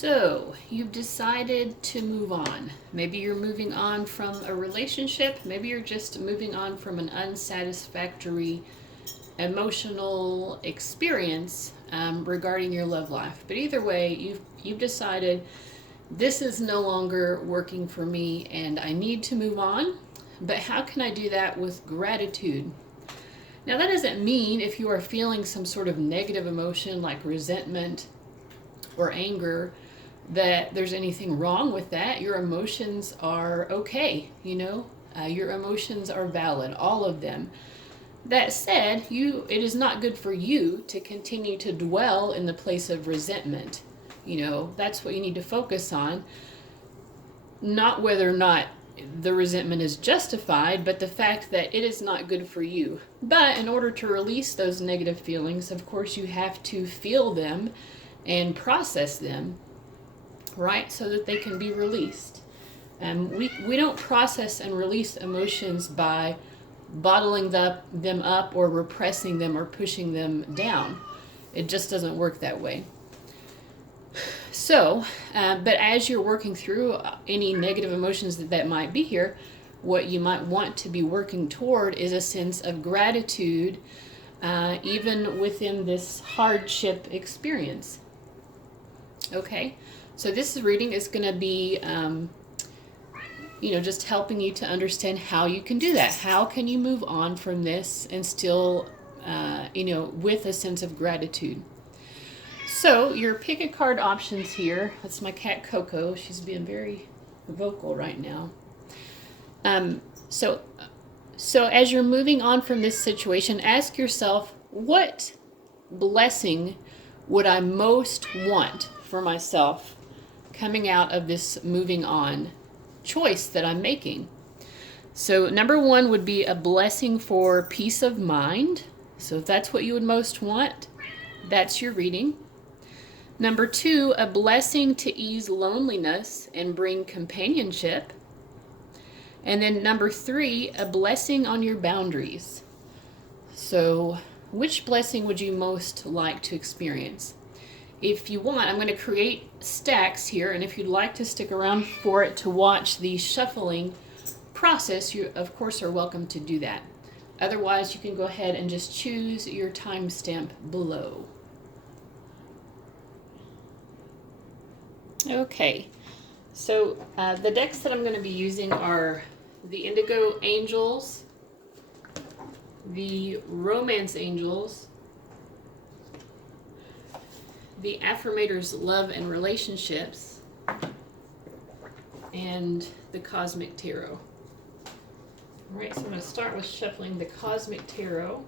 So, you've decided to move on. Maybe you're moving on from a relationship. Maybe you're just moving on from an unsatisfactory emotional experience regarding your love life. But either way, you've decided this is no longer working for me and I need to move on. But how can I do that with gratitude? Now, that doesn't mean if you are feeling some sort of negative emotion like resentment or anger that there's anything wrong with that. Your emotions are okay, your emotions are valid, all of them. That said, it is not good for you to continue to dwell in the place of resentment. That's what you need to focus on. Not whether or not the resentment is justified, but the fact that it is not good for you. But in order to release those negative feelings, of course, you have to feel them and process them, right? So that they can be released. We don't process and release emotions by bottling them up or repressing them or pushing them down. It just doesn't work that way. So, but as you're working through any negative emotions that might be here, what you might want to be working toward is a sense of gratitude, even within this hardship experience. Okay, so this reading is going to be, just helping you to understand how you can do that. How can you move on from this and still, with a sense of gratitude? So your pick a card options here. That's my cat Coco. She's being very vocal right now. So as you're moving on from this situation, ask yourself, what blessing would I most want for myself coming out of this moving on choice that I'm making? So number one would be a blessing for peace of mind. So if that's what you would most want, that's your reading. Number two, a blessing to ease loneliness and bring companionship. And then number three, a blessing on your boundaries. So which blessing would you most like to experience? If you want, I'm going to create stacks here, and if you'd like to stick around for it to watch the shuffling process, you of course are welcome to do that. Otherwise, you can go ahead and just choose your timestamp below. Okay, so the decks that I'm going to be using are the Indigo Angels, the Romance Angels, the Affirmators Love and Relationships, and the Cosmic Tarot. All right, so I'm going to start with shuffling the Cosmic Tarot.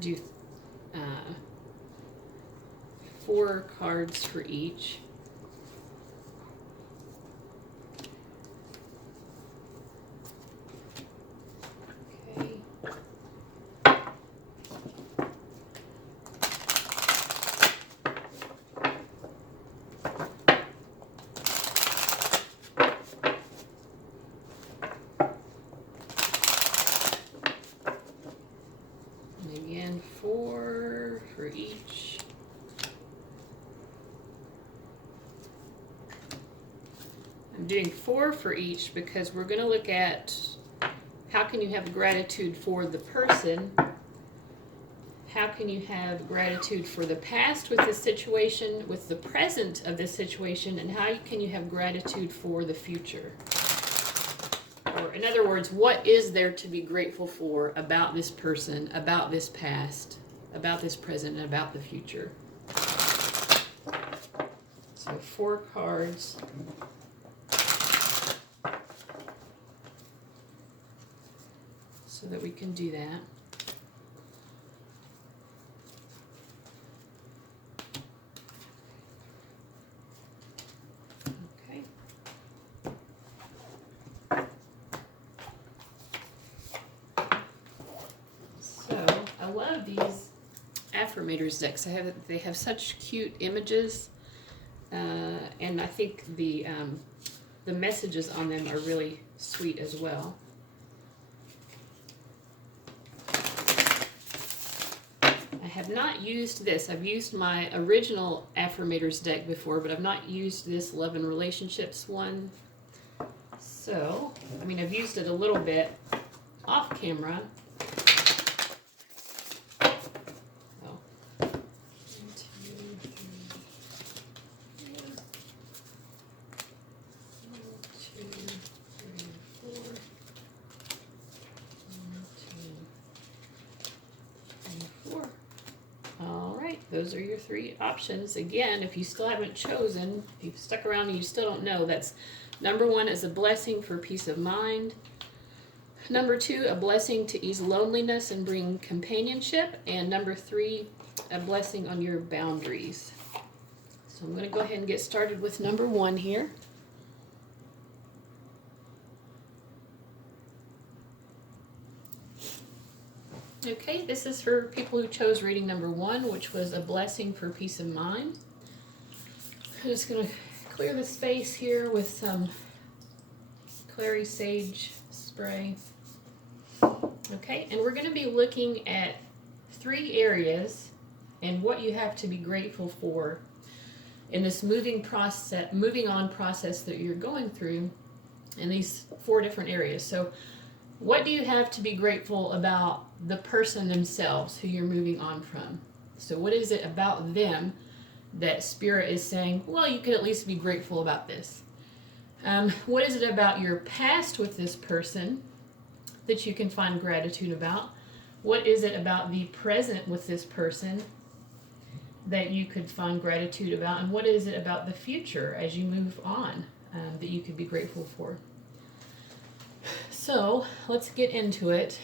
Do 4 cards for each. Okay. And again, 4 for each. I'm doing 4 for each because we're going to look at how can you have gratitude for the person, how can you have gratitude for the past with this situation, with the present of this situation, and how can you have gratitude for the future? Or in other words, what is there to be grateful for about this person, about this past, about this present, and about the future? So 4 cards. So that we can do that. Okay. So I love these affirmators decks. They have such cute images, and I think the messages on them are really sweet as well. I have not used this. I've used my original affirmators deck before, but I've not used this Love and Relationships one. So, I mean, I've used it a little bit off camera. Oh. 1, 2, 3, 4. 1, 2, 3, 4. All right, those are your 3 options. Again, if you still haven't chosen, if you've stuck around and you still don't know, that's number 1 is a blessing for peace of mind. Number 2, a blessing to ease loneliness and bring companionship. And number 3, a blessing on your boundaries. So I'm going to go ahead and get started with number 1 here. Okay, this is for people who chose reading number 1, which was a blessing for peace of mind. I'm just going to clear the space here with some clary sage spray. Okay, and we're going to be looking at 3 areas and what you have to be grateful for in this moving on process that you're going through in these 4 different areas. So what do you have to be grateful about the person themselves who you're moving on from? So what is it about them that Spirit is saying, well, you could at least be grateful about this? What is it about your past with this person that you can find gratitude about? What is it about the present with this person that you could find gratitude about? And what is it about the future as you move on that you could be grateful for? So let's get into it.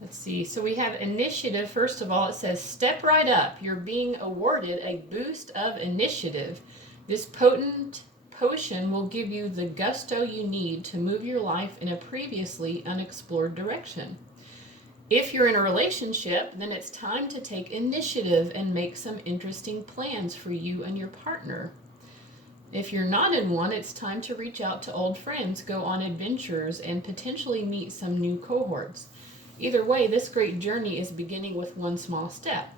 Let's see. So we have initiative. First of all, it says, step right up. You're being awarded a boost of initiative. This potent potion will give you the gusto you need to move your life in a previously unexplored direction. If you're in a relationship, then it's time to take initiative and make some interesting plans for you and your partner. If you're not in one, it's time to reach out to old friends, go on adventures, and potentially meet some new cohorts. Either way, this great journey is beginning with one small step,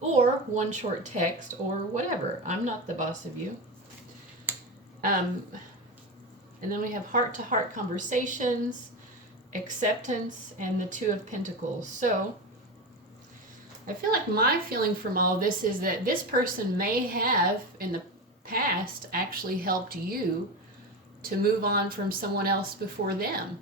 or one short text, or whatever. I'm not the boss of you. And then we have heart-to-heart conversations, acceptance, and the 2 of Pentacles. So I feel like my feeling from all this is that this person may have, in the past, actually helped you to move on from someone else before them.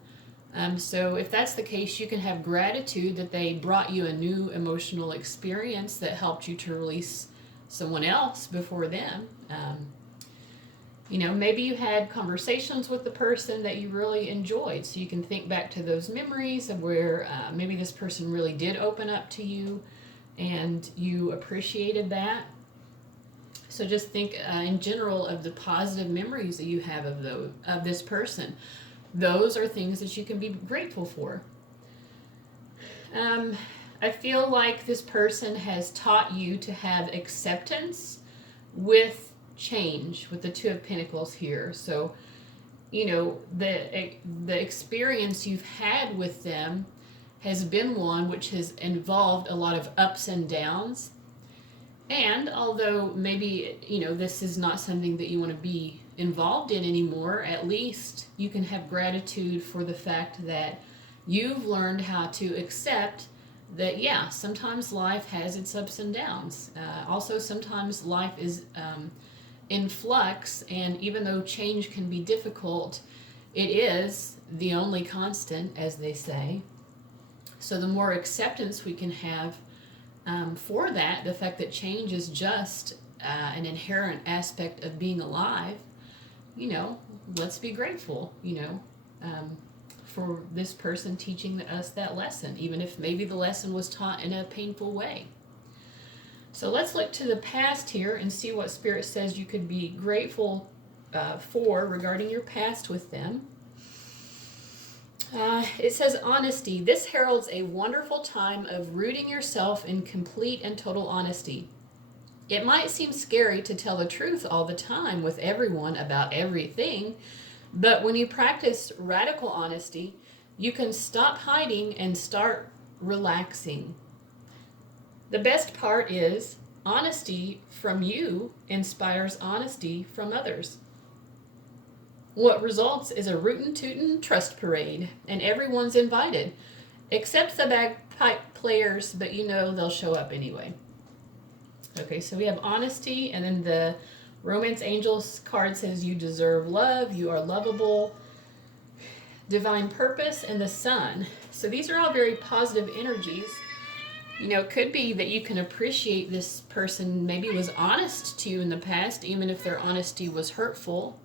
So if that's the case, you can have gratitude that they brought you a new emotional experience that helped you to release someone else before them. You know, maybe you had conversations with the person that you really enjoyed, so you can think back to those memories of where maybe this person really did open up to you and you appreciated that. So just think in general of the positive memories that you have of this person. Those are things that you can be grateful for. I feel like this person has taught you to have acceptance with change, with the 2 of Pentacles here. So, you know, the experience you've had with them has been one which has involved a lot of ups and downs. And although maybe, you know, this is not something that you want to be involved in anymore, at least you can have gratitude for the fact that you've learned how to accept that, yeah, sometimes life has its ups and downs. Also, sometimes life is in flux, and even though change can be difficult, it is the only constant, as they say. So the more acceptance we can have for that, the fact that change is just an inherent aspect of being alive, you know, let's be grateful, you know, for this person teaching us that lesson, even if maybe the lesson was taught in a painful way. So let's look to the past here and see what Spirit says you could be grateful for regarding your past with them. It says honesty. This heralds a wonderful time of rooting yourself in complete and total honesty. It might seem scary to tell the truth all the time with everyone about everything, but when you practice radical honesty, you can stop hiding and start relaxing. The best part is honesty from you inspires honesty from others. What results is a rootin' tootin' trust parade, and everyone's invited, except the bagpipe players, but you know they'll show up anyway. Okay, so we have honesty, and then the Romance Angels card says you deserve love, you are lovable, divine purpose, and the sun. So these are all very positive energies. You know, it could be that you can appreciate this person maybe was honest to you in the past, even if their honesty was hurtful.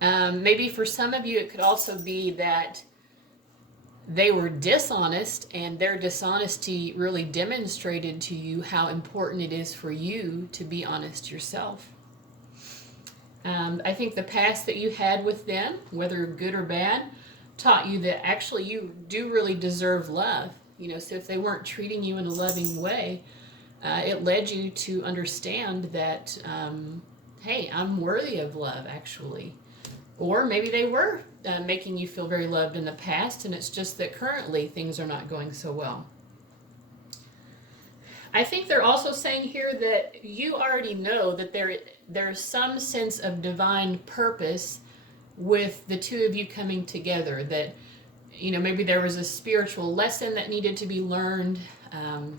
Maybe for some of you, it could also be that they were dishonest, and their dishonesty really demonstrated to you how important it is for you to be honest yourself. I think the past that you had with them, whether good or bad, taught you that actually you do really deserve love. You know, so if they weren't treating you in a loving way, it led you to understand that, hey, I'm worthy of love, actually. Or maybe they were making you feel very loved in the past, and it's just that currently things are not going so well. I think they're also saying here that you already know that there's some sense of divine purpose with the two of you coming together, that, you know, maybe there was a spiritual lesson that needed to be learned, and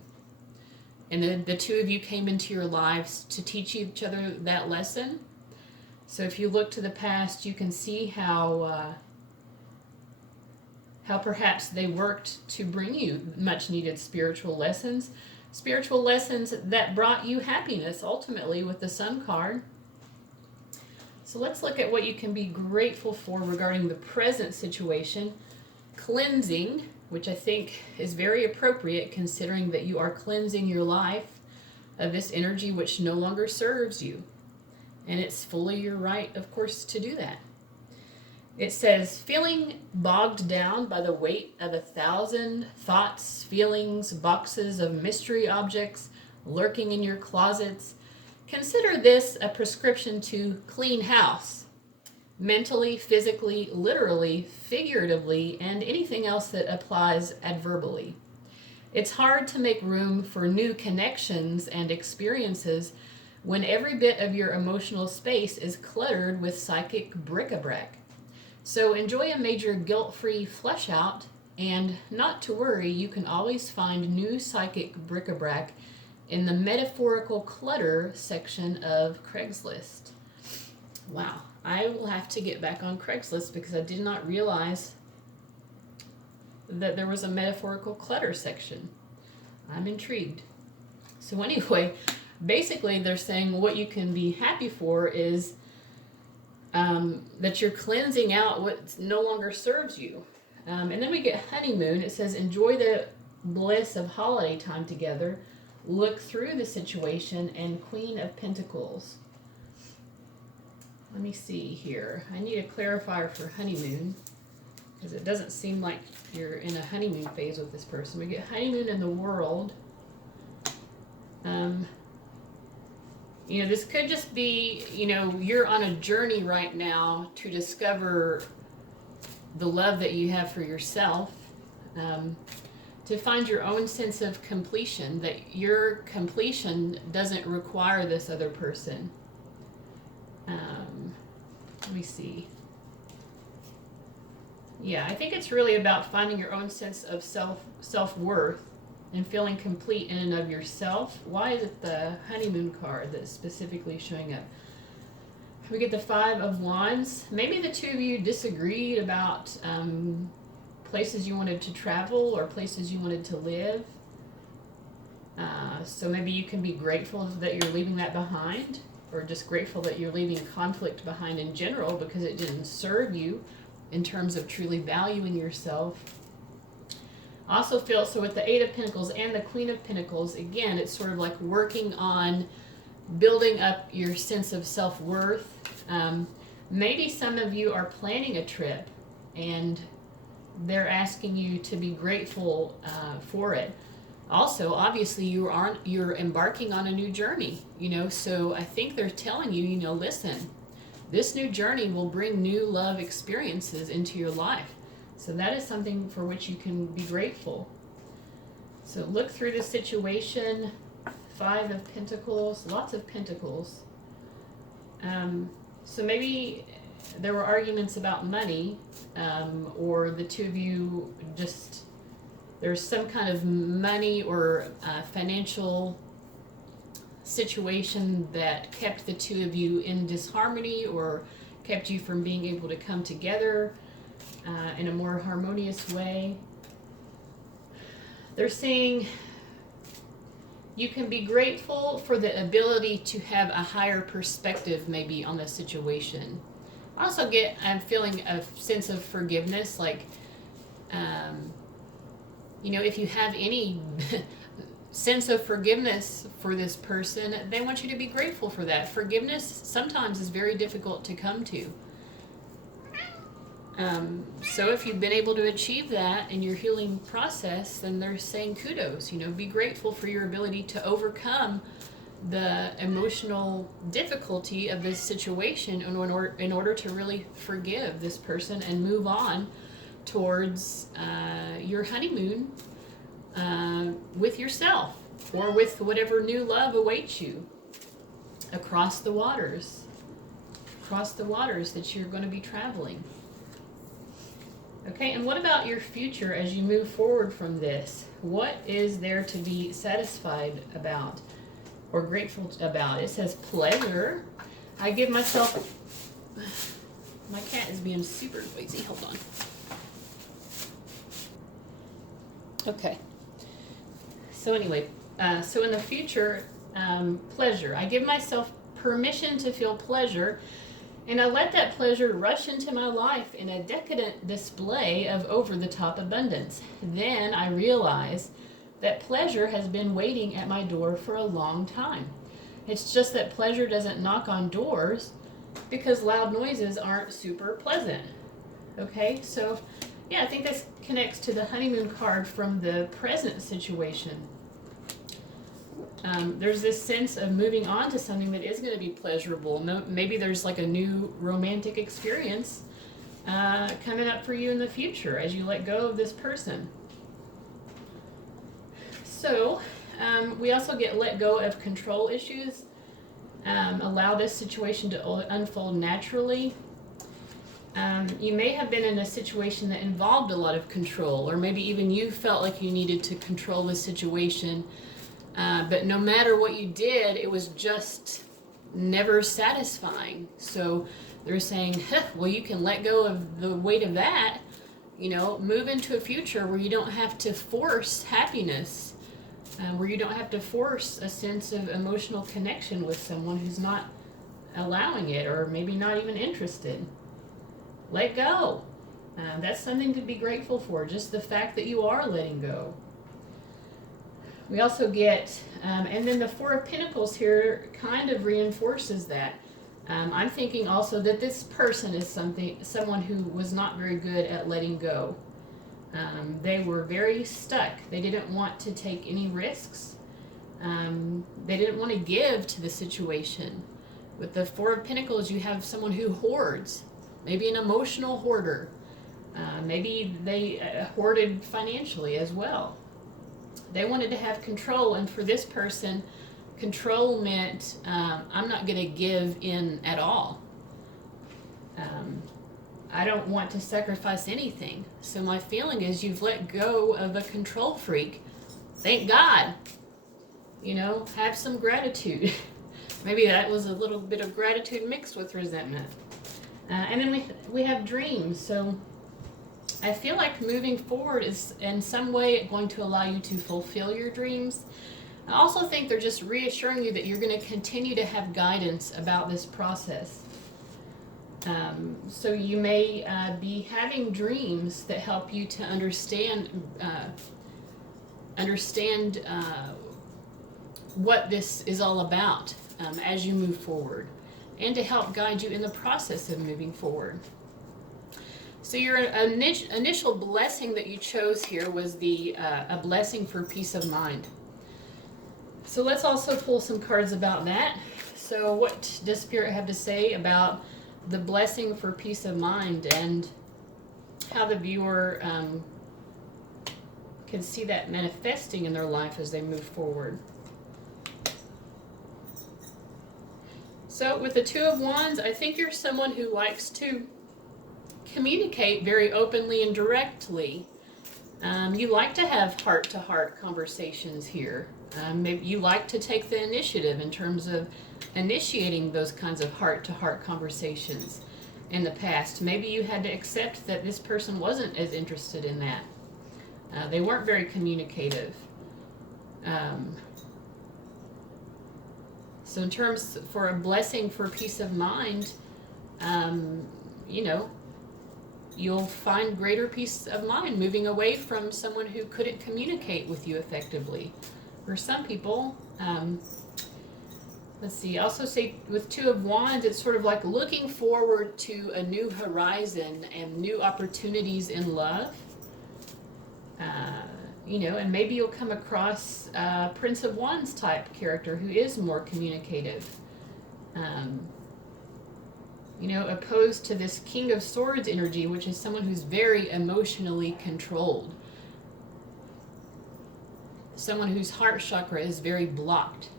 the two of you came into your lives to teach each other that lesson. So if you look to the past, you can see how perhaps they worked to bring you much needed spiritual lessons that brought you happiness ultimately with the Sun card. So let's look at what you can be grateful for regarding the present situation. Cleansing, which I think is very appropriate considering that you are cleansing your life of this energy which no longer serves you. And it's fully your right, of course, to do that. It says, feeling bogged down by the weight of 1,000 thoughts, feelings, boxes of mystery objects lurking in your closets, consider this a prescription to clean house. Mentally, physically, literally, figuratively, and anything else that applies adverbally. It's hard to make room for new connections and experiences when every bit of your emotional space is cluttered with psychic bric-a-brac. So enjoy a major guilt-free flush out, and not to worry, you can always find new psychic bric-a-brac in the metaphorical clutter section of Craigslist. Wow, I will have to get back on Craigslist because I did not realize that there was a metaphorical clutter section. I'm intrigued. So anyway, basically they're saying what you can be happy for is that you're cleansing out what no longer serves you. And then we get honeymoon. It says, enjoy the bliss of holiday time together. Look through the situation, and Queen of Pentacles. Let me see here. I need a clarifier for honeymoon because it doesn't seem like you're in a honeymoon phase with this person. We get honeymoon in the world. You know, this could just be, you know, you're on a journey right now to discover the love that you have for yourself, to find your own sense of completion, that your completion doesn't require this other person. Let me see. Yeah, I think it's really about finding your own sense of self-worth and feeling complete in and of yourself. Why is it the honeymoon card that's specifically showing up? We get the Five of Wands. Maybe the two of you disagreed about places you wanted to travel or places you wanted to live. So maybe you can be grateful that you're leaving that behind, or just grateful that you're leaving conflict behind in general because it didn't serve you in terms of truly valuing yourself. Also feel, so with the Eight of Pentacles and the Queen of Pentacles, again, it's sort of like working on building up your sense of self-worth. Maybe some of you are planning a trip, and they're asking you to be grateful for it. Also, obviously, you're embarking on a new journey, so I think they're telling you, listen, this new journey will bring new love experiences into your life. So that is something for which you can be grateful. So look through the situation. 5 of Pentacles, lots of Pentacles. So maybe there were arguments about money, or the two of you just, there's some kind of money or financial situation that kept the two of you in disharmony or kept you from being able to come together in a more harmonious way. They're saying you can be grateful for the ability to have a higher perspective maybe on the situation. I also I'm feeling a sense of forgiveness, like, if you have any sense of forgiveness for this person, they want you to be grateful for that. Forgiveness sometimes is very difficult to come to. So if you've been able to achieve that in your healing process, then they're saying kudos. Be grateful for your ability to overcome the emotional difficulty of this situation in order to really forgive this person and move on towards your honeymoon with yourself, or with whatever new love awaits you across the waters that you're going to be traveling. Okay, and what about your future as you move forward from this? What is there to be satisfied about or grateful about? It says pleasure. I give myself... My cat is being super noisy. Hold on. Okay. So anyway, so in the future, pleasure. I give myself permission to feel pleasure, and I let that pleasure rush into my life in a decadent display of over-the-top abundance. Then I realize that pleasure has been waiting at my door for a long time. It's just that pleasure doesn't knock on doors because loud noises aren't super pleasant. Okay, so yeah, I think this connects to the honeymoon card from the present situation. There's this sense of moving on to something that is going to be pleasurable. Maybe there's like a new romantic experience coming up for you in the future as you let go of this person. So we also get let go of control issues. Allow this situation to unfold naturally. You may have been in a situation that involved a lot of control, or maybe even you felt like you needed to control the situation. But no matter what you did, it was just never satisfying. So they're saying, well, you can let go of the weight of that, move into a future where you don't have to force happiness, where you don't have to force a sense of emotional connection with someone who's not allowing it, or maybe not even interested. Let go. That's something to be grateful for, just the fact that you are letting go. We also get, and then the 4 of Pentacles here kind of reinforces that. I'm thinking also that this person is someone who was not very good at letting go. They were very stuck. They didn't want to take any risks. They didn't want to give to the situation. With the 4 of Pentacles, you have someone who hoards, maybe an emotional hoarder. Maybe they hoarded financially as well. They wanted to have control, and for this person, control meant I'm not going to give in at all. I don't want to sacrifice anything. So my feeling is you've let go of a control freak. Thank God. Have some gratitude. Maybe that was a little bit of gratitude mixed with resentment. And then we have dreams. So I feel like moving forward is in some way going to allow you to fulfill your dreams. I also think they're just reassuring you that you're going to continue to have guidance about this process. So you may be having dreams that help you to understand what this is all about as you move forward, and to help guide you in the process of moving forward. So your initial blessing that you chose here was a blessing for peace of mind. So let's also pull some cards about that. So what does Spirit have to say about the blessing for peace of mind, and how the viewer can see that manifesting in their life as they move forward? So with the Two of Wands, I think you're someone who likes to communicate very openly and directly. You like to have heart-to-heart conversations here. Maybe you like to take the initiative in terms of initiating those kinds of heart-to-heart conversations in the past. Maybe you had to accept that this person wasn't as interested in that. They weren't very communicative. So in terms for a blessing for peace of mind, you'll find greater peace of mind moving away from someone who couldn't communicate with you effectively. For some people, let's see, also say with Two of Wands, it's sort of like looking forward to a new horizon and new opportunities in love. And maybe you'll come across a Prince of Wands type character who is more communicative. Opposed to this King of Swords energy, which is someone who's very emotionally controlled. Someone whose heart chakra is very blocked.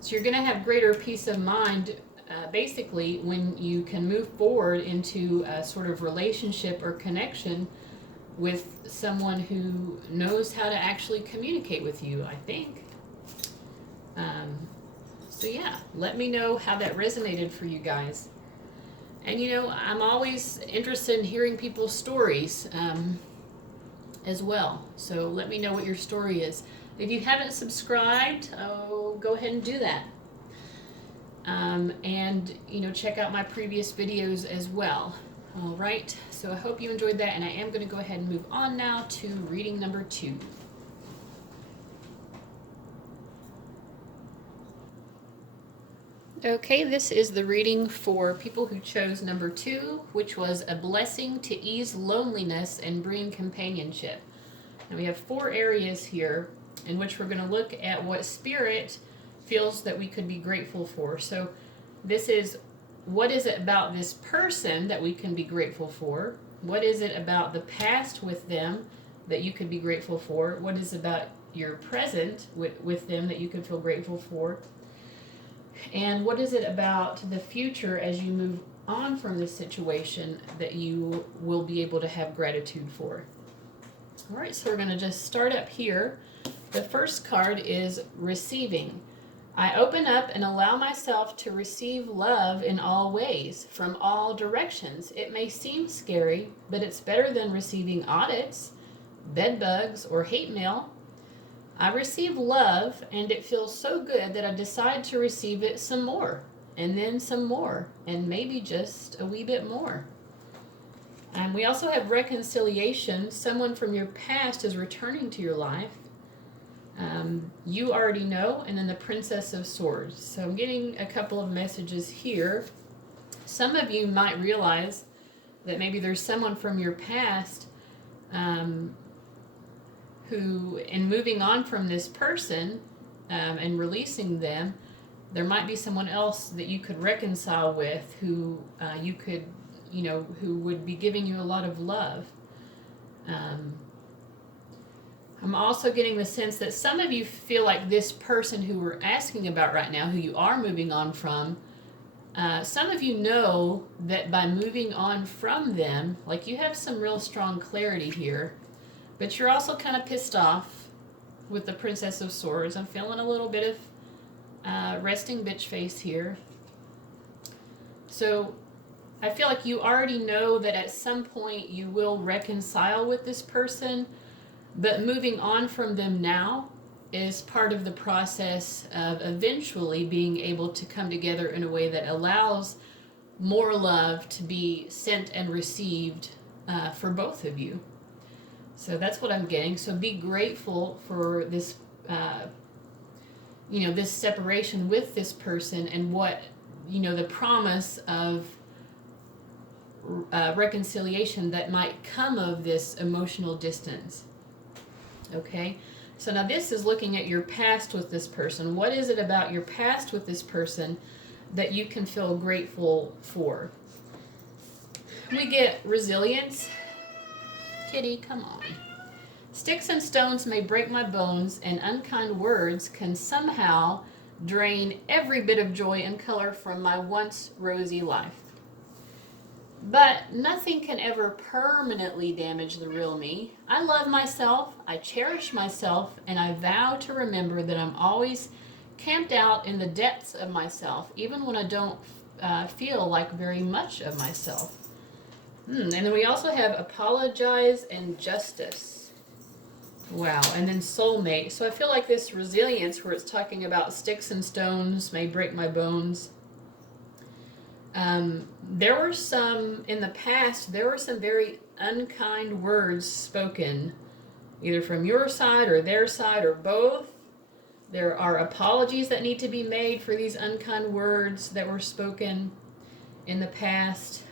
So you're going to have greater peace of mind, basically, when you can move forward into a sort of relationship or connection with someone who knows how to actually communicate with you, I think. So yeah, let me know how that resonated for you guys. And I'm always interested in hearing people's stories as well. So let me know what your story is. If you haven't subscribed, go ahead and do that. And check out my previous videos as well. All right, so I hope you enjoyed that, and I am going to go ahead and move on now to reading number 2. Okay, this is the reading for people who chose number 2, which was a blessing to ease loneliness and bring companionship. And we have 4 areas here in which we're going to look at what Spirit feels that we could be grateful for. So this is, what is it about this person that we can be grateful for? What is it about the past with them that you could be grateful for? What is it about your present with them that you can feel grateful for? And what is it about the future as you move on from this situation that you will be able to have gratitude for? All right, so we're going to just start up here. The first card is receiving. I open up and allow myself to receive love in all ways, from all directions. It may seem scary, but it's better than receiving audits, bed bugs, or hate mail. I receive love, and it feels so good that I decide to receive it some more, and then some more, and maybe just a wee bit more. And we also have reconciliation. Someone from your past is returning to your life. You already know, and then the Princess of Swords. So I'm getting a couple of messages here. Some of you might realize that maybe there's someone from your past who, in moving on from this person and releasing them, there might be someone else that you could reconcile with who you could, who would be giving you a lot of love. I'm also getting the sense that some of you feel like this person who we're asking about right now, who you are moving on from, some of you know that by moving on from them, like you have some real strong clarity here, but you're also kind of pissed off with the Princess of Swords. I'm feeling a little bit of resting bitch face here. So I feel like you already know that at some point you will reconcile with this person, but moving on from them now is part of the process of eventually being able to come together in a way that allows more love to be sent and received for both of you. So that's what I'm getting. So be grateful for this, this separation with this person, and what, the promise of reconciliation that might come of this emotional distance. Okay, so now this is looking at your past with this person. What is it about your past with this person that you can feel grateful for? We get resilience. Kitty, come on. Sticks and stones may break my bones, and unkind words can somehow drain every bit of joy and color from my once rosy life. But nothing can ever permanently damage the real me. I love myself, I cherish myself, and I vow to remember that I'm always camped out in the depths of myself, even when I don't feel like very much of myself. And then we also have apologize and justice. Wow, and then soulmate. So I feel like this resilience where it's talking about sticks and stones may break my bones. There were some, in the past, there were some very unkind words spoken, either from your side or their side or both. There are apologies that need to be made for these unkind words that were spoken in the past.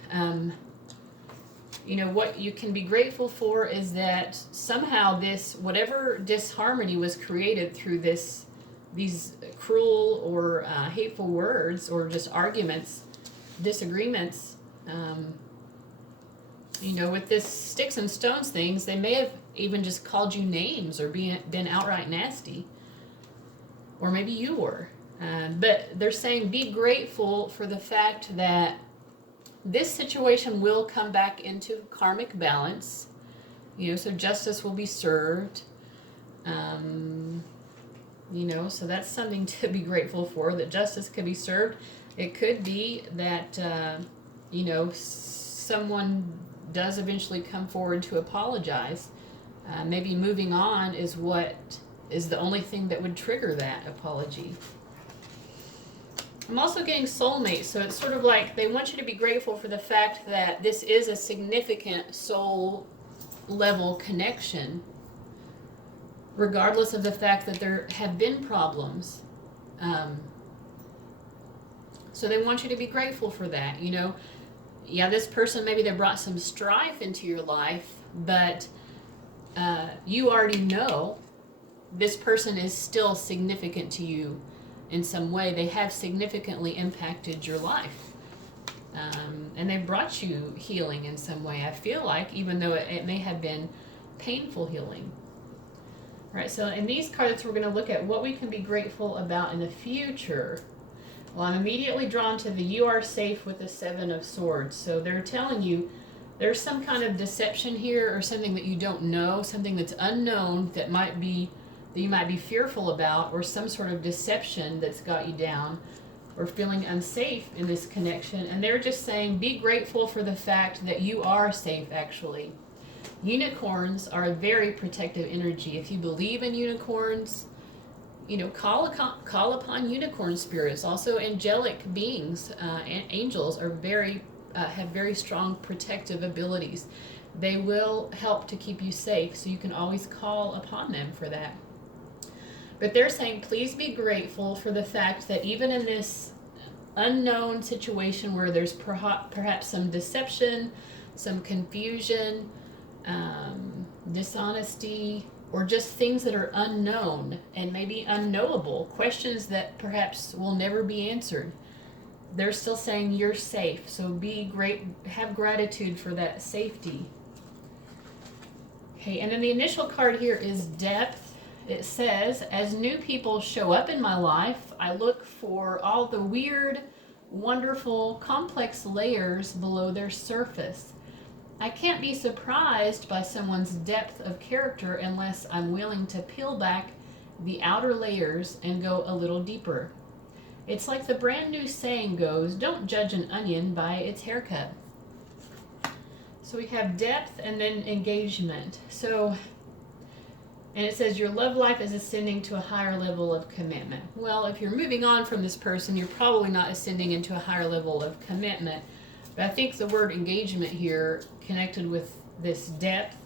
What you can be grateful for is that somehow this, whatever disharmony was created through these cruel or hateful words or just arguments, disagreements, with this sticks and stones things, they may have even just called you names or been outright nasty. Or maybe you were. But they're saying be grateful for the fact that this situation will come back into karmic balance. So justice will be served. So that's something to be grateful for, that justice could be served. It could be that, someone does eventually come forward to apologize. Maybe moving on is what is the only thing that would trigger that apology. I'm also getting soulmate, so it's sort of like they want you to be grateful for the fact that this is a significant soul level connection, regardless of the fact that there have been problems. So they want you to be grateful for that. This person, maybe they brought some strife into your life, but you already know this person is still significant to you in some way. They have significantly impacted your life. And they brought you healing in some way, I feel like, even though it may have been painful healing. All right, so in these cards, we're going to look at what we can be grateful about in the future. Well, I'm immediately drawn to the you are safe with the Seven of Swords. So they're telling you there's some kind of deception here, or something that you don't know, something that's unknown that you might be fearful about, or some sort of deception that's got you down or feeling unsafe in this connection. And they're just saying be grateful for the fact that you are safe, actually. Unicorns are a very protective energy. If you believe in unicorns, call upon unicorn spirits. Also, angelic beings, angels are have very strong protective abilities. They will help to keep you safe, so you can always call upon them for that. But they're saying please be grateful for the fact that even in this unknown situation where there's perhaps some deception, some confusion, dishonesty, or just things that are unknown and maybe unknowable, questions that perhaps will never be answered, they're still saying you're safe. So be great, have gratitude for that safety. Okay, and then the initial card here is depth. It says, as new people show up in my life, I look for all the weird, wonderful, complex layers below their surface. I can't be surprised by someone's depth of character unless I'm willing to peel back the outer layers and go a little deeper. It's like the brand new saying goes, don't judge an onion by its haircut. So we have depth and then engagement. And it says your love life is ascending to a higher level of commitment. Well, if you're moving on from this person, you're probably not ascending into a higher level of commitment. But I think the word engagement here, connected with this depth,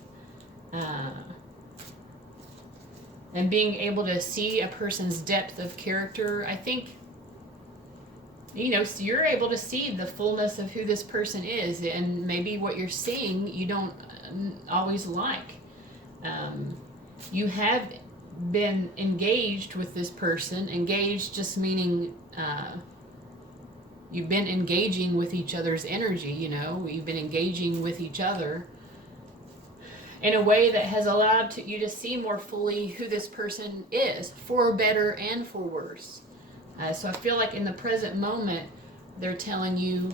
and being able to see a person's depth of character, I think So you're able to see the fullness of who this person is, and maybe what you're seeing you don't always like. You have been engaged with this person. Engaged just meaning you've been engaging with each other's energy, you've been engaging with each other in a way that has allowed you to see more fully who this person is, for better and for worse. So I feel like in the present moment, they're telling you,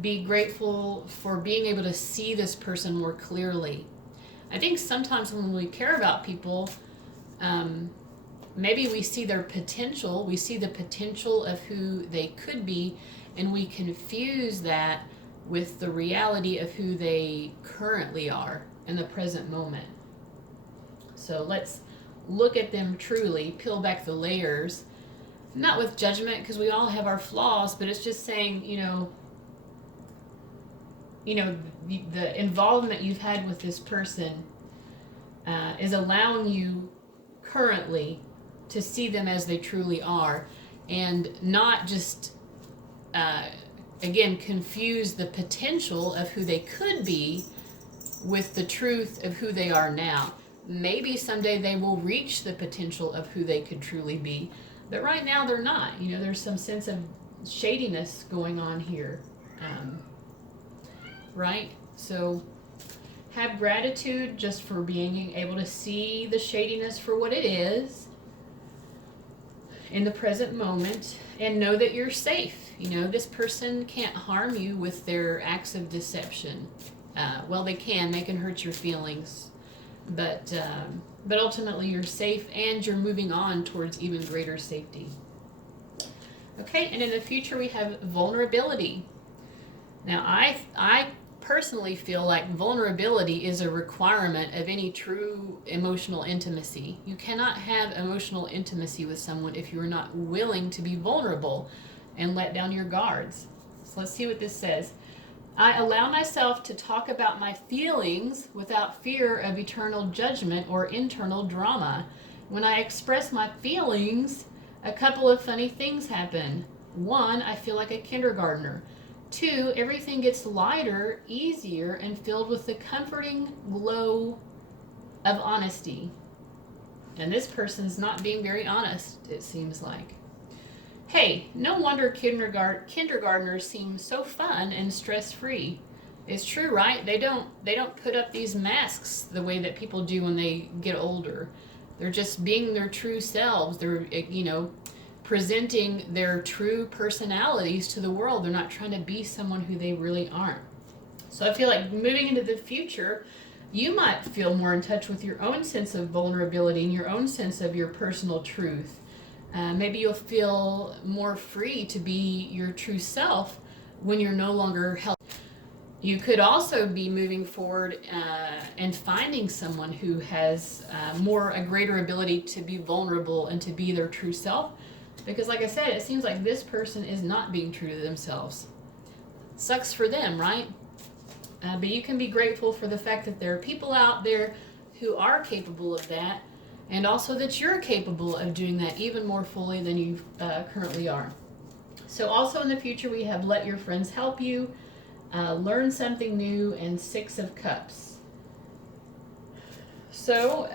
be grateful for being able to see this person more clearly. I think sometimes when we care about people, maybe we see their potential, we see the potential of who they could be, and we confuse that with the reality of who they currently are in the present moment. So let's look at them truly, peel back the layers, not with judgment, because we all have our flaws, but it's just saying, the involvement you've had with this person is allowing you currently to see them as they truly are, and not just again confuse the potential of who they could be with the truth of who they are now. Maybe someday they will reach the potential of who they could truly be, but right now they're not. There's some sense of shadiness going on here, right? So have gratitude just for being able to see the shadiness for what it is in the present moment, and know that you're safe. This person can't harm you with their acts of deception. Well, they can hurt your feelings, but ultimately you're safe, and you're moving on towards even greater safety. Okay, and in the future we have vulnerability. Now, I personally feel like vulnerability is a requirement of any true emotional intimacy. You cannot have emotional intimacy with someone if you're not willing to be vulnerable and let down your guards. So let's see what this says. I allow myself to talk about my feelings without fear of eternal judgment or internal drama. When I express my feelings, a couple of funny things happen. 1, I feel like a kindergartner. 2, everything gets lighter, easier, and filled with the comforting glow of honesty. And this person's not being very honest, it seems like. Hey, no wonder kindergartners seem so fun and stress-free. It's true, right? They don't put up these masks the way that people do when they get older. They're just being their true selves. They're, presenting their true personalities to the world. They're not trying to be someone who they really aren't. So I feel like moving into the future, you might feel more in touch with your own sense of vulnerability and your own sense of your personal truth. Maybe you'll feel more free to be your true self when you're no longer held. You could also be moving forward and finding someone who has a greater ability to be vulnerable and to be their true self. Because like I said, it seems like this person is not being true to themselves. Sucks for them, right? But you can be grateful for the fact that there are people out there who are capable of that, and also that you're capable of doing that even more fully than you currently are. So also in the future we have let your friends help you, learn something new, and 6 of Cups. So,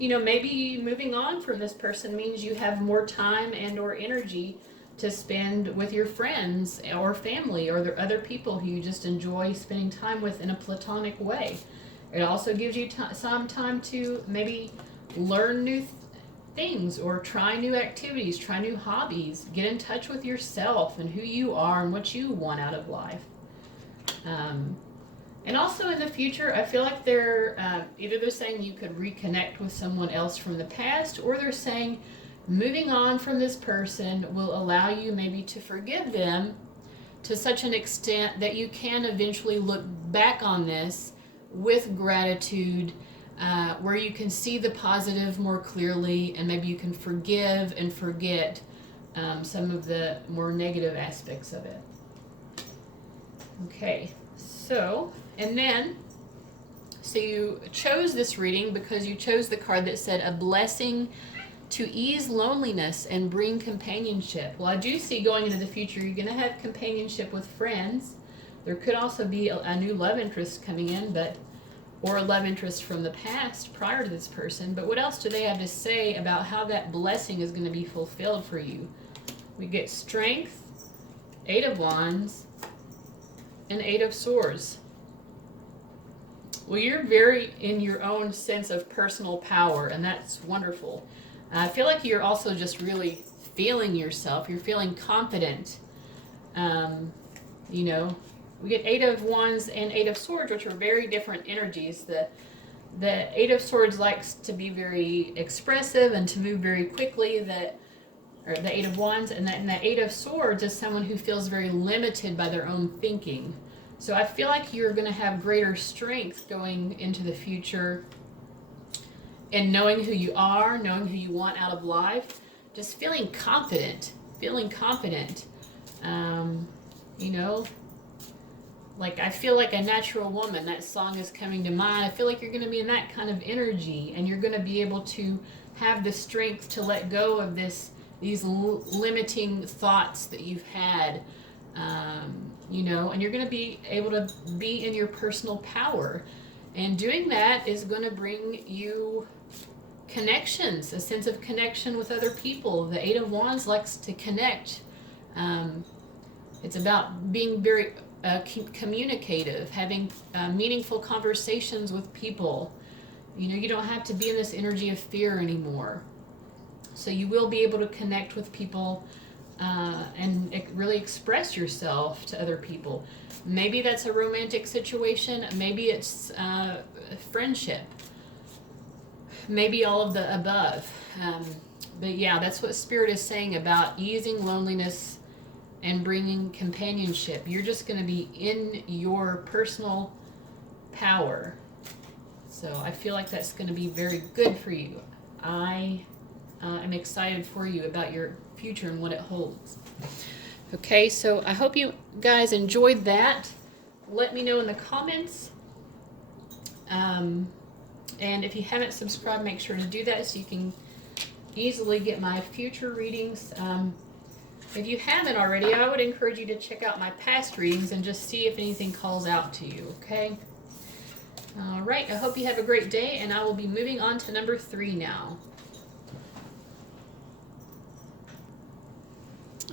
maybe moving on from this person means you have more time and or energy to spend with your friends or family or the other people who you just enjoy spending time with in a platonic way. It also gives you some time to maybe learn new things or try new activities, try new hobbies, get in touch with yourself and who you are and what you want out of life. And also in the future, I feel like either they're saying you could reconnect with someone else from the past, or they're saying moving on from this person will allow you maybe to forgive them to such an extent that you can eventually look back on this with gratitude, where you can see the positive more clearly, and maybe you can forgive and forget some of the more negative aspects of it. Okay, so you chose this reading because you chose the card that said a blessing to ease loneliness and bring companionship. Well, I do see going into the future, you're going to have companionship with friends. There could also be a new love interest coming in, or a love interest from the past prior to this person. But what else do they have to say about how that blessing is going to be fulfilled for you? We get strength, 8 of Wands, and 8 of Swords. Well, you're very in your own sense of personal power, and that's wonderful. I feel like you're also just really feeling yourself. You're feeling confident. You know, we get 8 of Wands and 8 of Swords, which are very different energies. The 8 of Swords likes to be very expressive and to move very quickly. Or the 8 of Wands, and the 8 of Swords is someone who feels very limited by their own thinking. So I feel like you're going to have greater strength going into the future and knowing who you are, knowing who you want out of life, just feeling confident. You know, like I feel like a natural woman. That song is coming to mind. I feel like you're going to be in that kind of energy, and you're going to be able to have the strength to let go of these limiting thoughts that you've had, you know, and you're going to be able to be in your personal power. And doing that is going to bring you connections, a sense of connection with other people. The 8 of Wands likes to connect. It's about being very communicative, having meaningful conversations with people. You know, you don't have to be in this energy of fear anymore. So you will be able to connect with people and really express yourself to other people. Maybe that's a romantic situation. Maybe it's friendship. Maybe all of the above. But yeah, that's what Spirit is saying about easing loneliness and bringing companionship. You're just going to be in your personal power. So I feel like that's going to be very good for you. I'm excited for you about your future and what it holds. Okay, so I hope you guys enjoyed that. Let me know in the comments. And if you haven't subscribed, make sure to do that so you can easily get my future readings. If you haven't already, I would encourage you to check out my past readings and just see if anything calls out to you, okay? All right, I hope you have a great day, and I will be moving on to number 3 now.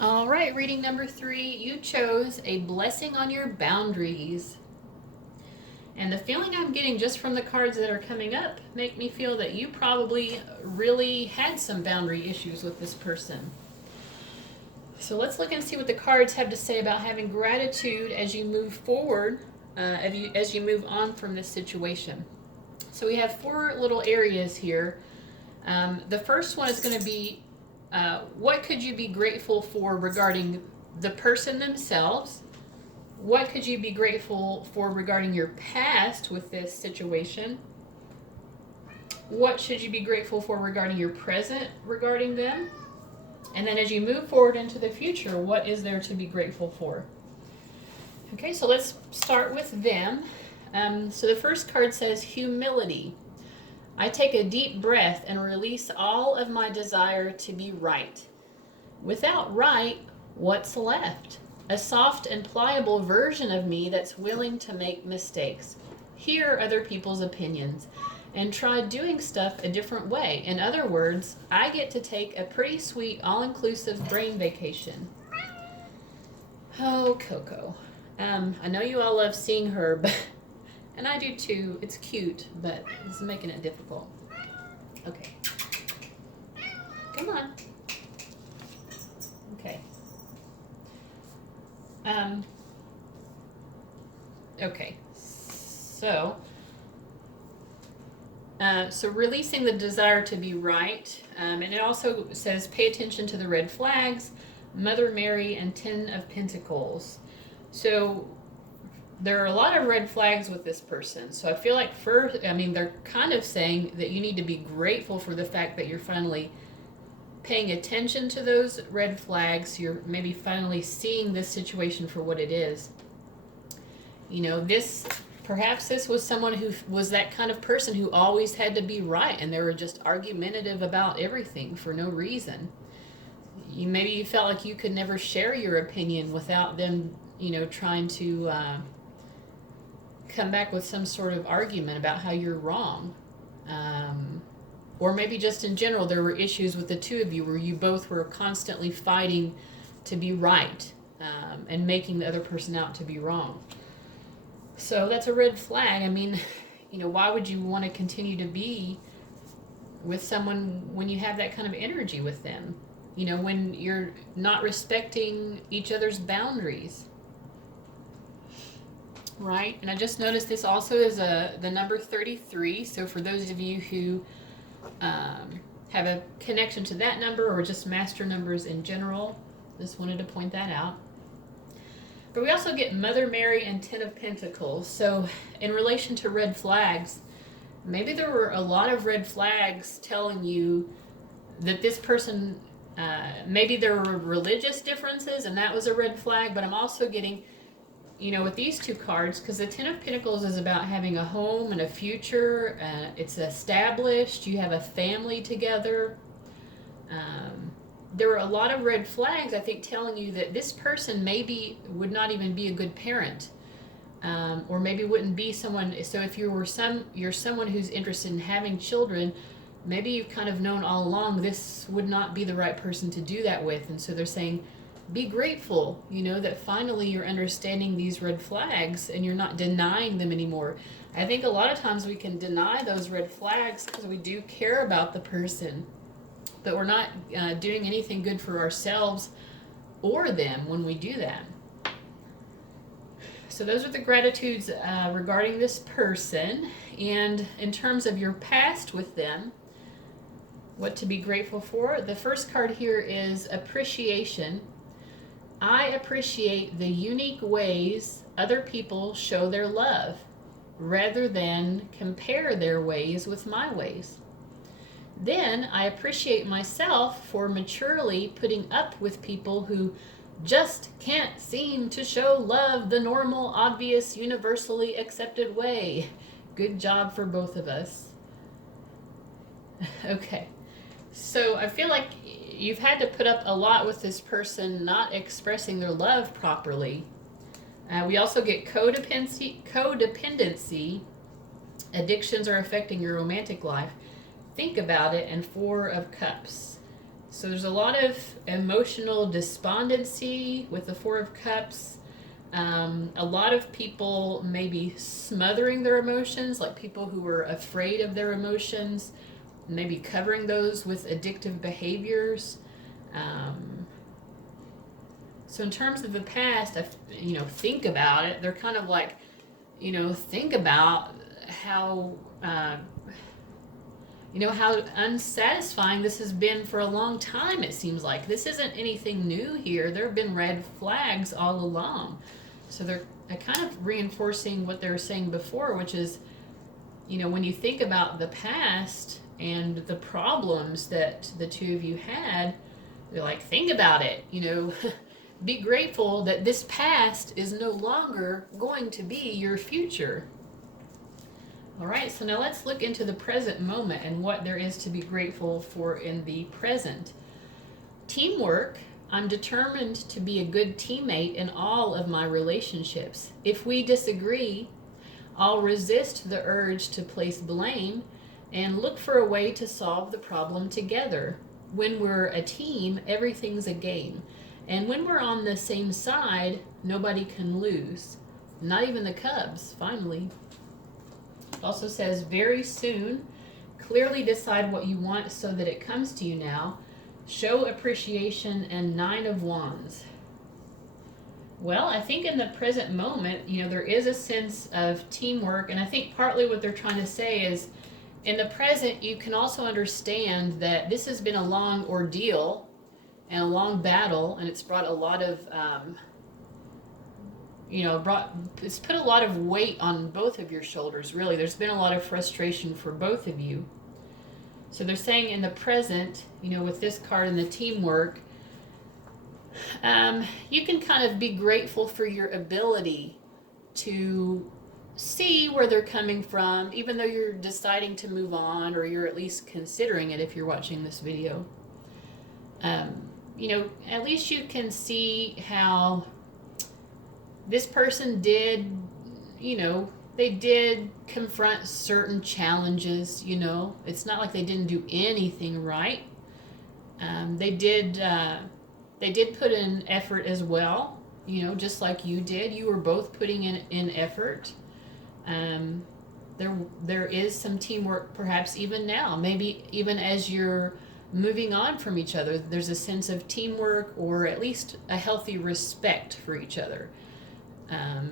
All right, reading number 3, you chose a blessing on your boundaries. And the feeling I'm getting just from the cards that are coming up make me feel that you probably really had some boundary issues with this person. So let's look and see what the cards have to say about having gratitude as you move forward, as you move on from this situation. So we have 4 little areas here. The first one is going to be what could you be grateful for regarding the person themselves? What could you be grateful for regarding your past with this situation? What should you be grateful for regarding your present regarding them? And then as you move forward into the future, what is there to be grateful for? Okay, so let's start with them. So the first card says humility. I take a deep breath and release all of my desire to be right. Without right, what's left? A soft and pliable version of me that's willing to make mistakes, hear other people's opinions, and try doing stuff a different way. In other words, I get to take a pretty sweet all-inclusive brain vacation. Oh, Coco. I know you all love seeing her, but and I do too. It's cute, but it's making it difficult. Okay. Come on. Okay. Okay. So releasing the desire to be right. And it also says pay attention to the red flags, Mother Mary, and 10 of Pentacles. So there are a lot of red flags with this person. So I feel like they're kind of saying that you need to be grateful for the fact that you're finally paying attention to those red flags. You're maybe finally seeing this situation for what it is. You know, this Perhaps this was someone who was that kind of person who always had to be right, and they were just argumentative about everything for no reason. Maybe you felt like you could never share your opinion without them, trying to come back with some sort of argument about how you're wrong. Or maybe just in general, there were issues with the two of you where you both were constantly fighting to be right, and making the other person out to be wrong. So that's a red flag. I mean, why would you want to continue to be with someone when you have that kind of energy with them? When you're not respecting each other's boundaries. Right? And I just noticed this also is the number 33. So for those of you who have a connection to that number or just master numbers in general, just wanted to point that out. But we also get Mother Mary and Ten of Pentacles. So in relation to red flags, maybe there were a lot of red flags telling you that this person, maybe there were religious differences and that was a red flag, but I'm also getting, with these two cards, because the Ten of Pentacles is about having a home and a future, it's established, you have a family together. There were a lot of red flags, I think, telling you that this person maybe would not even be a good parent, or maybe wouldn't be someone. So if you're someone who's interested in having children, maybe you've kind of known all along this would not be the right person to do that with. And so they're saying, be grateful, that finally you're understanding these red flags and you're not denying them anymore. I think a lot of times we can deny those red flags because we do care about the person, but we're not doing anything good for ourselves or them when we do that. So those are the gratitudes regarding this person. And in terms of your past with them, what to be grateful for, the first card here is appreciation. I appreciate the unique ways other people show their love rather than compare their ways with my ways. Then I appreciate myself for maturely putting up with people who just can't seem to show love the normal, obvious, universally accepted way. Good job for both of us. Okay, so I feel like you've had to put up a lot with this person not expressing their love properly. We also get codependency. Addictions are affecting your romantic life. Think about it, and Four of Cups. So there's a lot of emotional despondency with the Four of Cups. A lot of people maybe smothering their emotions, like people who were afraid of their emotions, maybe covering those with addictive behaviors. So in terms of the past, think about it. They're kind of like, think about how how unsatisfying this has been for a long time. It seems like this isn't anything new here. There have been red flags all along. So they're kind of reinforcing what they were saying before, which is, when you think about the past and the problems that the two of you had, they're like, think about it, be grateful that this past is no longer going to be your future. All right, so now let's look into the present moment and what there is to be grateful for in the present. Teamwork. I'm determined to be a good teammate in all of my relationships. If we disagree, I'll resist the urge to place blame and look for a way to solve the problem together. When we're a team, everything's a game. And when we're on the same side, nobody can lose. Not even the Cubs, finally. Also says, very soon, clearly decide what you want so that it comes to you now. Show appreciation, and 9 of Wands. Well, I think in the present moment, there is a sense of teamwork, and I think partly what they're trying to say is, in the present, you can also understand that this has been a long ordeal and a long battle, and it's brought a lot of, it's put a lot of weight on both of your shoulders, really. There's been a lot of frustration for both of you. So they're saying in the present, with this card and the teamwork, you can kind of be grateful for your ability to see where they're coming from, even though you're deciding to move on, or you're at least considering it if you're watching this video. At least you can see how this person did, they did confront certain challenges. It's not like they didn't do anything right. They did put in effort as well, just like you did. You were both putting in effort. There is some teamwork, perhaps even now. Maybe even as you're moving on from each other, there's a sense of teamwork, or at least a healthy respect for each other.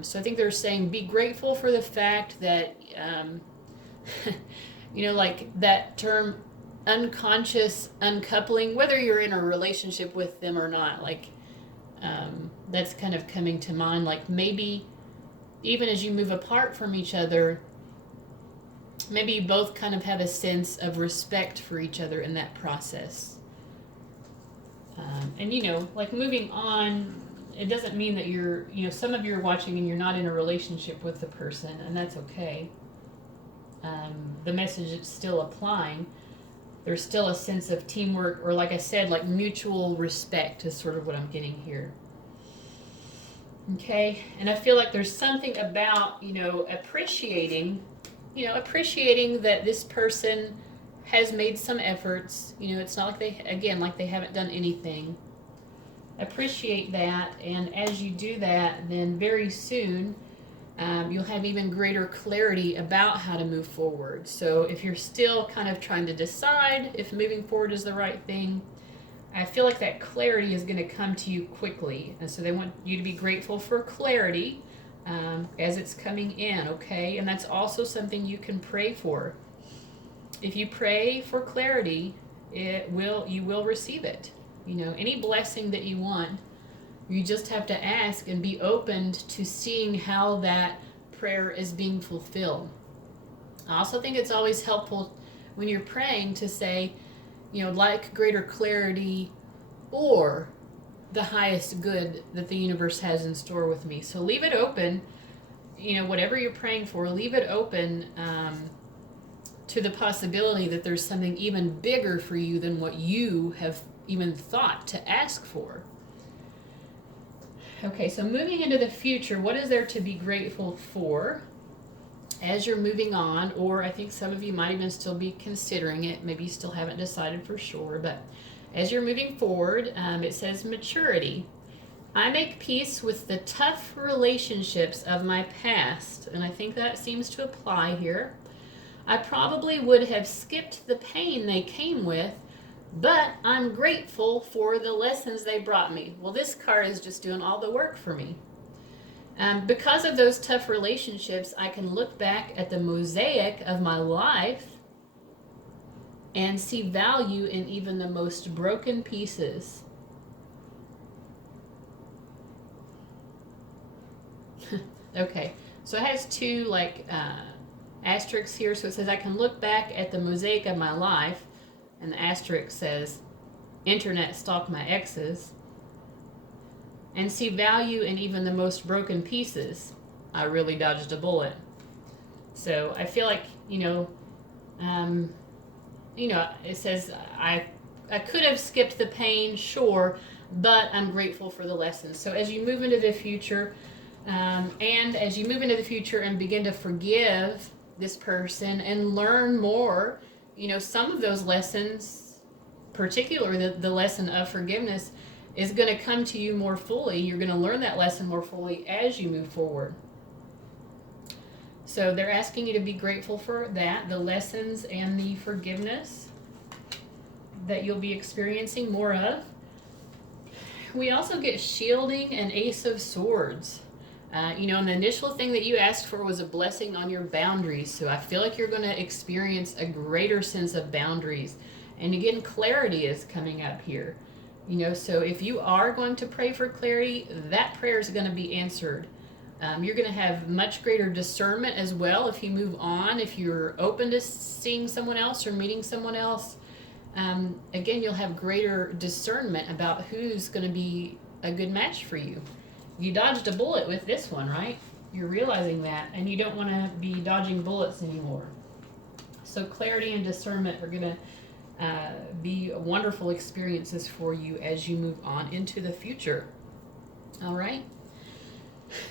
So I think they're saying be grateful for the fact that, like that term unconscious uncoupling, whether you're in a relationship with them or not, that's kind of coming to mind. Like maybe even as you move apart from each other, maybe you both kind of have a sense of respect for each other in that process. And like moving on, it doesn't mean that some of you are watching and you're not in a relationship with the person, and that's okay. The message is still applying. There's still a sense of teamwork, or like I said, like mutual respect is sort of what I'm getting here. Okay, and I feel like there's something about, appreciating that this person has made some efforts. It's not like they haven't done anything. Appreciate that, and as you do that, then very soon you'll have even greater clarity about how to move forward. So if you're still kind of trying to decide if moving forward is the right thing, I feel like that clarity is going to come to you quickly. And so they want you to be grateful for clarity as it's coming in, okay? And that's also something you can pray for. If you pray for clarity, you will receive it. Any blessing that you want, you just have to ask and be open to seeing how that prayer is being fulfilled. I also think it's always helpful when you're praying to say, like greater clarity or the highest good that the universe has in store with me. So leave it open, whatever you're praying for, leave it open to the possibility that there's something even bigger for you than what you have even thought to ask for. Okay, so moving into the future, what is there to be grateful for as you're moving on? Or I think some of you might even still be considering it. Maybe you still haven't decided for sure, but as you're moving forward, it says maturity. I make peace with the tough relationships of my past, and I think that seems to apply here. I probably would have skipped the pain they came with, but I'm grateful for the lessons they brought me. Well, this card is just doing all the work for me. Because of those tough relationships, I can look back at the mosaic of my life and see value in even the most broken pieces. Okay, so it has two asterisks here. So it says I can look back at the mosaic of my life, and the asterisk says internet stalk my exes, and see value in even the most broken pieces. I really dodged a bullet. So I feel like it says I could have skipped the pain, sure, but I'm grateful for the lessons. So as you move into the future, and begin to forgive this person and learn more, some of those lessons, particularly the lesson of forgiveness, is going to come to you more fully. You're going to learn that lesson more fully as you move forward. So they're asking you to be grateful for that, the lessons and the forgiveness that you'll be experiencing more of. We also get shielding and Ace of Swords. And the initial thing that you asked for was a blessing on your boundaries. So I feel like you're going to experience a greater sense of boundaries. And again, clarity is coming up here. So if you are going to pray for clarity, that prayer is going to be answered. You're going to have much greater discernment as well if you move on, if you're open to seeing someone else or meeting someone else. Again, you'll have greater discernment about who's going to be a good match for you. You dodged a bullet with this one, right? You're realizing that, and you don't want to be dodging bullets anymore. So clarity and discernment are going to be wonderful experiences for you as you move on into the future. All right.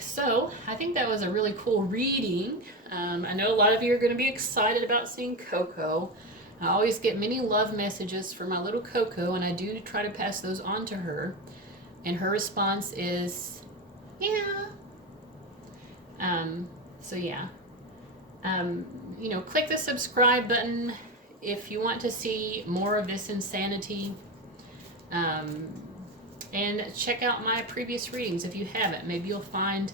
So I think that was a really cool reading. I know a lot of you are going to be excited about seeing Coco. I always get many love messages for my little Coco, and I do try to pass those on to her. And her response is, yeah. So yeah. Click the subscribe button if you want to see more of this insanity. And check out my previous readings if you haven't. Maybe you'll find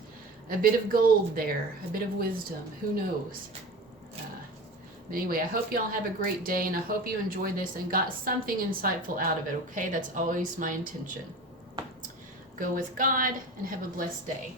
a bit of gold there, a bit of wisdom. Who knows? Anyway, I hope you all have a great day, and I hope you enjoyed this and got something insightful out of it, okay? That's always my intention. Go with God and have a blessed day.